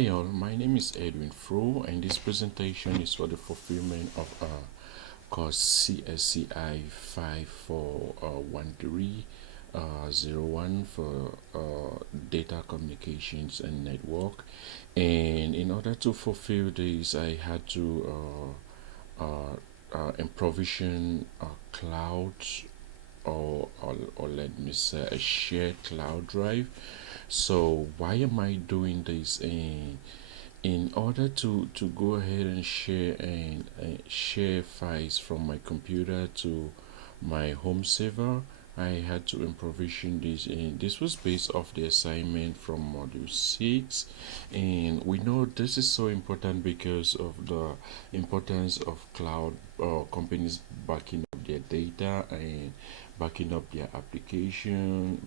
Hi all, my name is Edwin Fro, and this presentation is for the fulfillment of course CSCI 541301 for data communications and network. And in order to fulfill this, I had to provision a cloud, or let me say a shared cloud drive. So why am I doing this? In order to go ahead and share files from my computer to my home server, I had to provision this, and this was based off the assignment from module 6. And we know this is so important because of the importance of cloud companies backing up their data and backing up their application,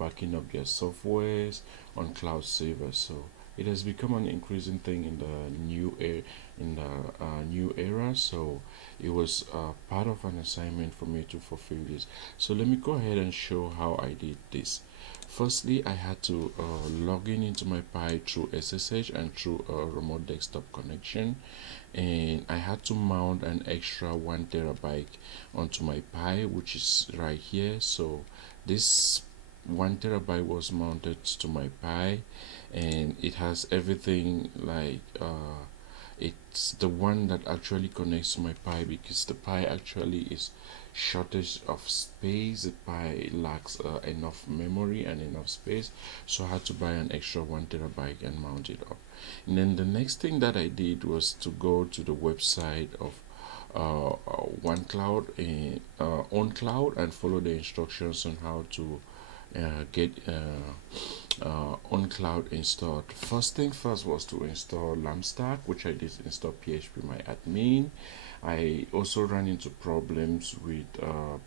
backing up their softwares on cloud servers. So it has become an increasing thing in the new era. So it was part of an assignment for me to fulfill this. So let me go ahead and show how I did this. Firstly, I had to log in into my Pi through SSH and through a remote desktop connection, and I had to mount an extra 1 terabyte onto my Pi, which is right here. So this 1 terabyte was mounted to my Pi, and it has everything like it's the one that actually connects to my Pi, because the Pi actually is shortage of space. The Pi lacks enough memory and enough space, so I had to buy an extra 1 terabyte and mount it up. And then the next thing that I did was to go to the website of OnCloud, and follow the instructions on how to get OnCloud installed. First thing first was to install LAMPstack, which I did install PHP my admin. I also ran into problems with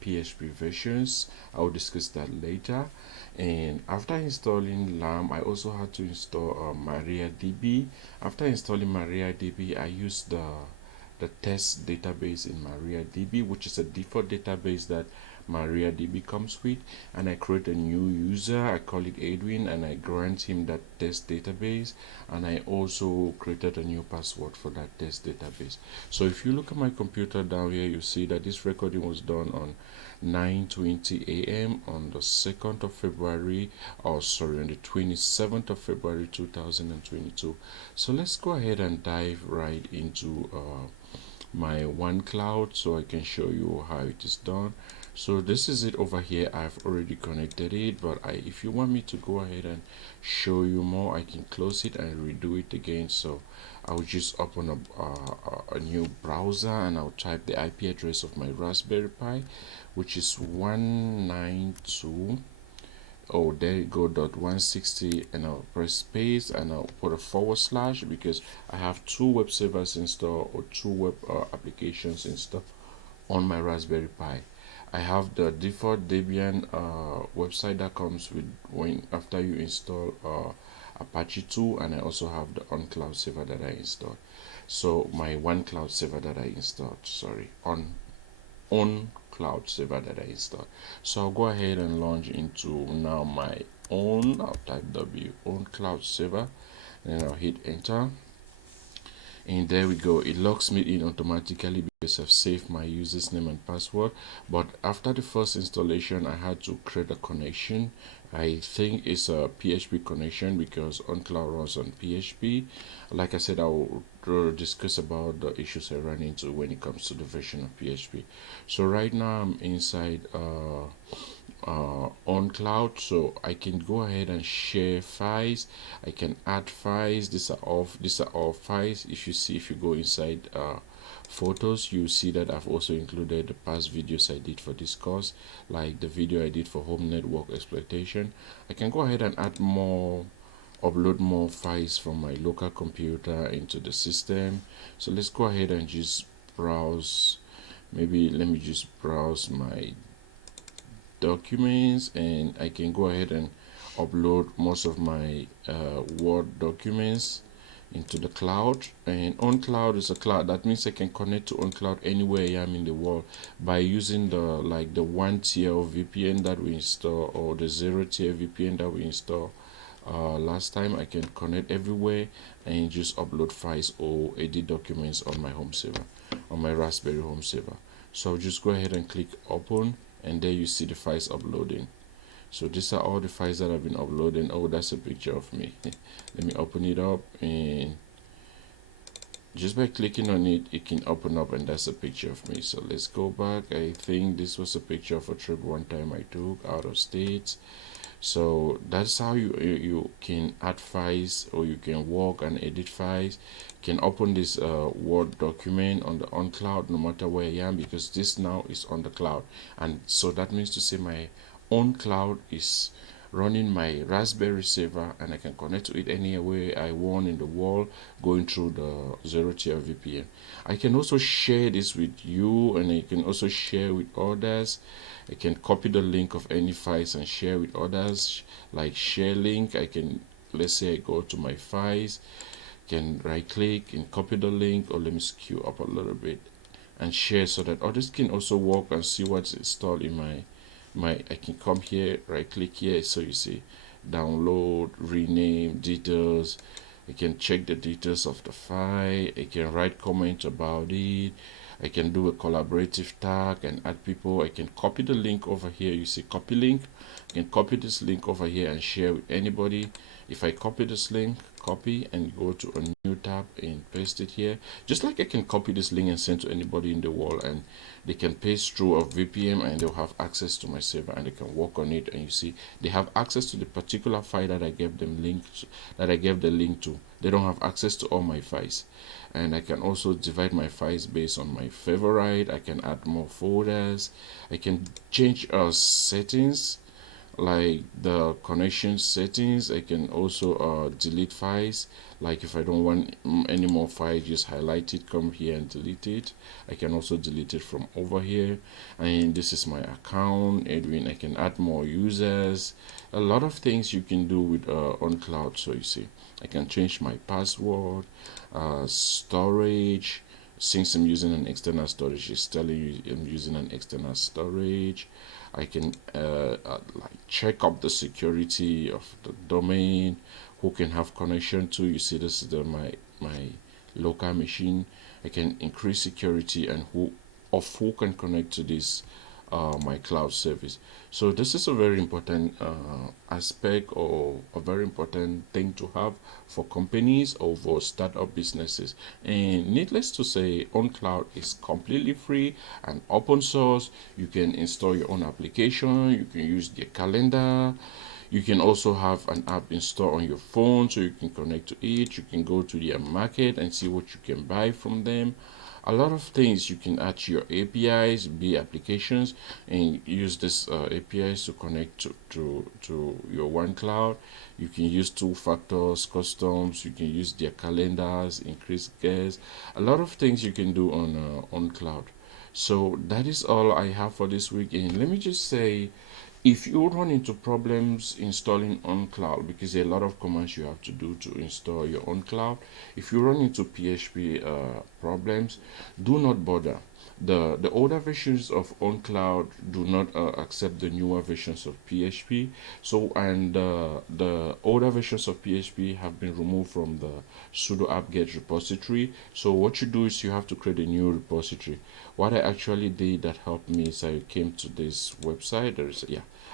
PHP versions. I will discuss that later. And after installing LAMP, I also had to install MariaDB. After installing MariaDB, I used the test database in MariaDB, which is a default database that MariaDB comes with, and I create a new user. I call it Edwin, and I grant him that test database, and I also created a new password for that test database. So if you look at my computer down here, you see that this recording was done on 9:20 a.m. on the 2nd of February, or sorry, on the 27th of February 2022. So let's go ahead and dive right into my OneCloud so I can show you how it is done. So this is it over here. I've already connected it, but if you want me to go ahead and show you more, I can close it and redo it again. So I'll just open a new browser, and I'll type the IP address of my Raspberry Pi, which is 192. Oh, there you go, .160, and I'll press space, and I'll put a /, because I have two web servers installed, or two web applications installed on my Raspberry Pi. I have the default Debian website that comes with after you install Apache 2, and I also have the OnCloud server that I installed. So my OneCloud server that I installed, sorry, OnCloud server that I installed. So I'll go ahead and launch into now my own. I'll type OnCloud server, and I'll hit enter. And there we go, it locks me in automatically because I've saved my user's name and password. But after the first installation, I had to create a connection. I think it's a PHP connection because OnCloud runs on PHP. Like I said, I will discuss about the issues I ran into when it comes to the version of PHP. So right now I'm inside OnCloud, so I can go ahead and share files. I can add files. These are all files. If you go inside photos, you see that I've also included the past videos I did for this course, like the video I did for home network exploitation. I can go ahead and add more, upload more files from my local computer into the system. So let's go ahead and just browse. Maybe let me just browse my documents, and I can go ahead and upload most of my Word documents into the cloud. And OnCloud is a cloud. That means I can connect to OnCloud anywhere I am in the world by using the 1 tier of VPN that we install, or the 0 tier VPN that we install last time, I can connect everywhere and just upload files or edit documents on my home server, on my Raspberry home server. So just go ahead and click open, and there you see the files uploading. So these are all the files that I've been uploading. Oh, that's a picture of me. Let me open it up, and just by clicking on it, it can open up, and that's a picture of me. So let's go back. I think this was a picture of a trip one time I took out of state. So that's how you can add files, or you can work and edit files. You can open this Word document on the on cloud no matter where I am, because this now is on the cloud. And so that means to say my own cloud is running my Raspberry server, and I can connect to it anywhere I want in the world, going through the zero tier VPN. I can also share this with you, and I can also share with others. I can copy the link of any files and share with others, like share link. I can, let's say I go to my files, can right click and copy the link, or let me skew up a little bit and share, so that others can also work and see what's installed in my I can come here, right click here, so you see download, rename, details. I can check the details of the file. I can write comment about it. I can do a collaborative tag and add people. I can copy the link over here. You see copy link. I can copy this link over here and share with anybody. If I copy this link, copy and go to a new tab and paste it here, just like I can copy this link and send to anybody in the world, and they can paste through a VPN, and they'll have access to my server, and they can work on it. And you see they have access to the particular file that I gave them that I gave the link to. They don't have access to all my files. And I can also divide my files based on my favorite. I can add more folders. I can change settings, like the connection settings. I can also delete files, like if I don't want any more files, just highlight it, come here and delete it. I can also delete it from over here. And this is my account, Edwin. I can add more users, a lot of things you can do with on cloud. So you see I can change my password, storage. Since I'm using an external storage, it's telling you I'm using an external storage. I can like check up the security of the domain, who can have connection to. You see this is my local machine. I can increase security and who can connect to this my cloud service. So this is a very important aspect, or a very important thing to have for companies or for startup businesses. And needless to say, on cloud is completely free and open source. You can install your own application. You can use their calendar. You can also have an app installed on your phone, so you can connect to it. You can go to their market and see what you can buy from them. A lot of things you can add to your APIs, be applications, and use this APIs to connect to your OneCloud. You can use two factors, customs. You can use their calendars, increase guests. A lot of things you can do on cloud. So that is all I have for this week. And let me just say, if you run into problems installing on cloud, because there are a lot of commands you have to do to install your own cloud, if you run into PHP problems, do not bother. The older versions of on cloud do not accept the newer versions of PHP. So, and the older versions of PHP have been removed from the sudo apt-get repository. So what you do is you have to create a new repository. What I actually did that helped me is I came to this website.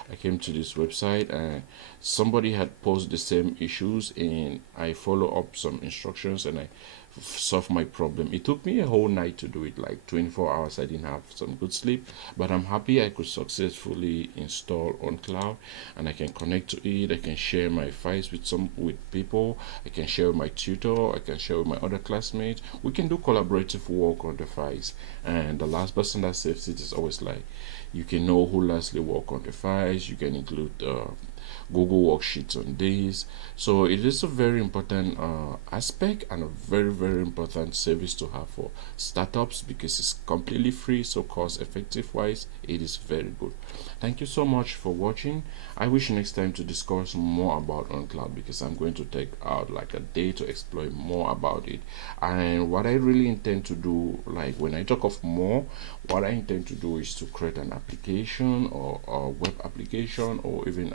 I came to this website, and somebody had posed the same issues, and I follow up some instructions, and I solve my problem. It took me a whole night to do it, like 24 hours. I didn't have some good sleep, but I'm happy I could successfully install on cloud, and I can connect to it. I can share my files with people. I can share with my tutor. I can share with my other classmates. We can do collaborative work on the files, and the last person that saves it is always like, you can know who lastly work on the files. You can include Google worksheets on this. So it is a very important aspect, and a very important service to have for startups, because it's completely free. So cost effective wise, it is very good. Thank you so much for watching. I wish next time to discuss more about OnCloud, because I'm going to take out like a day to explore more about it. And what I really intend to do, like when I talk of more, what I intend to do is to create an application, or a web application, or even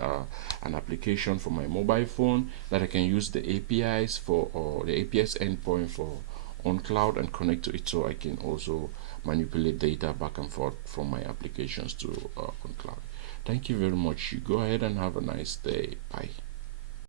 an application for my mobile phone that I can use the APIs for, or the APIs endpoint for on cloud, and connect to it, so I can also manipulate data back and forth from my applications to on cloud. Thank you very much. You go ahead and have a nice day. Bye.